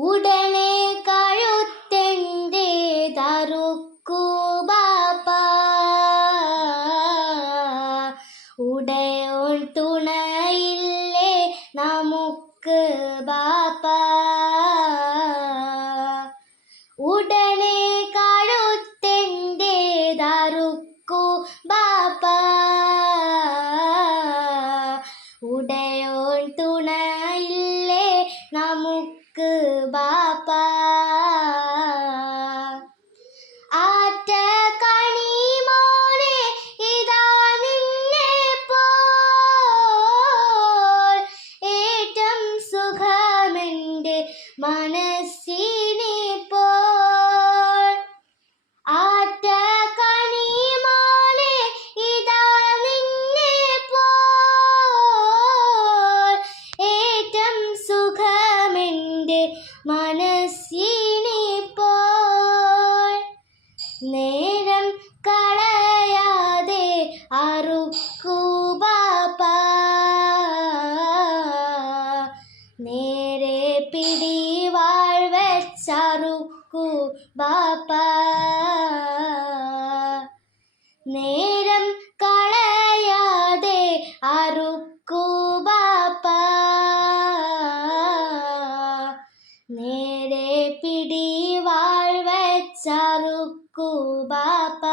ഉടനെ കഴുത്തെന്തേ തറുക്കൂ തുണയില്ലേ നമുക്ക് ബാപ്പ. ഉടനെ കഴുത്തെന്തേ തറുക്കൂ ബാപ്പ. ഉടയോൻ സുഖമെന്റെ മനസ്സിനെ പോൽ നേരം കളയാതെ അറുക്കൂ നേരെ പിടിവാൾ വെച്ചറുക്കൂ ബാപ്പ. നേരെ പിടിവാൾ വെച്ചറുക്കൂ ബാപ്പ